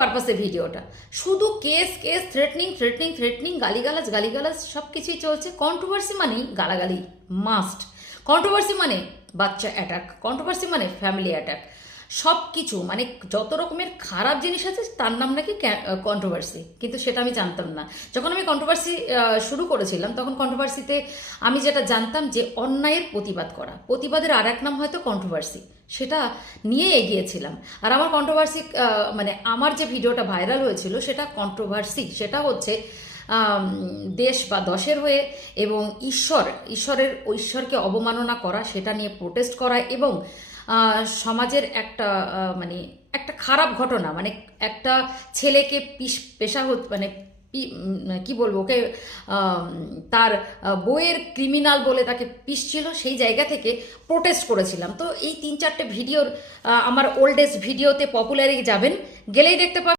পারপাসে ভিডিওটা শুধু case case threatening threatening threatening গালিগালাজ গালিগালাজ সব কিছুই চলছে। কন্ট্রোভার্সি মানেই গালাগালি মাস্ট, কন্ট্রোভার্সি মানে বাচ্চা অ্যাটাক, কন্ট্রোভার্সি মানে ফ্যামিলি অ্যাটাক, সব কিছু মানে যত রকমের খারাপ জিনিস আছে তার নাম নাকি কন্ট্রোভার্সি। কিন্তু সেটা আমি জানতাম না। যখন আমি কন্ট্রোভার্সি শুরু করেছিলাম তখন কন্ট্রোভার্সিতে আমি যেটা জানতাম যে অন্যায়ের প্রতিবাদ করা, প্রতিবাদের আর এক নাম হয়তো কন্ট্রোভার্সি, সেটা নিয়ে এগিয়েছিলাম। আর আমার কন্ট্রোভার্সি মানে আমার যে ভিডিওটা ভাইরাল হয়েছিল সেটা কন্ট্রোভার্সি, সেটা হচ্ছে দেশ বা দশের হয়ে এবং ঈশ্বরকে অবমাননা করা, সেটা নিয়ে প্রোটেস্ট করা এবং সমাজের একটা মানে একটা খারাপ ঘটনা, মানে একটা ছেলেকে পেশা মানে কি বলবো ওকে, তার বইয়ের ক্রিমিনাল বলে তাকে পিষছিল, সেই জায়গা থেকে প্রোটেস্ট করেছিলাম। তো এই 3-4টে ভিডিওর আমার ওল্ডেস্ট ভিডিওতে পপুলারে যাবেন, গেলেই দেখতে পাবেন।